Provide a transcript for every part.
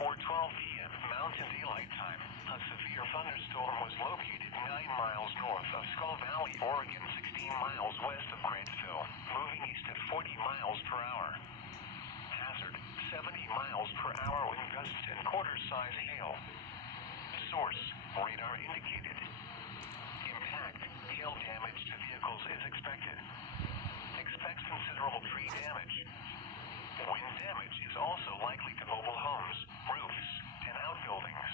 4:12 p.m. Mountain Daylight Time, a severe thunderstorm was located 9 miles north of Skull Valley, Oregon, 16 miles west of Grantsville, moving east at 40 miles per hour. Hazard, 70 miles per hour with gusts and quarter-size hail. Source, radar indicated. Impact, hail damage to vehicles is expected. Expects considerable tree damage. Wind damage is also likely to mobile homes, roofs, and outbuildings.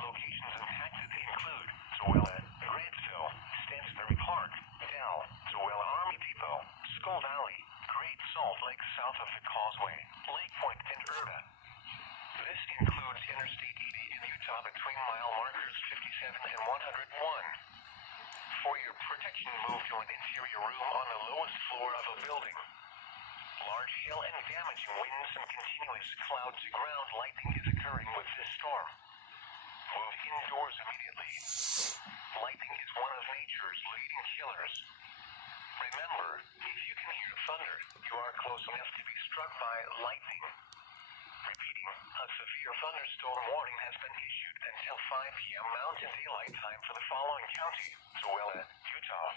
Locations impacted include Zoella, Grantsville, Stansbury Park, Dell, Zoella Army Depot, Skull Valley, Great Salt Lake south of the Causeway, Lake Point, and Urba. This includes Interstate 80 in Utah between mile markers 57 and 101. For your protection, move to an interior room on the lowest floor of a building. Large hail and damaging winds and continuous cloud-to-ground lightning is occurring with this storm. Move indoors immediately. Lightning is one of nature's leading killers. Remember, if you can hear thunder, you are close enough to be struck by lightning. Repeating, a severe thunderstorm warning has been issued until 5 p.m. Mountain Daylight Time for the following county: Zoella, Utah,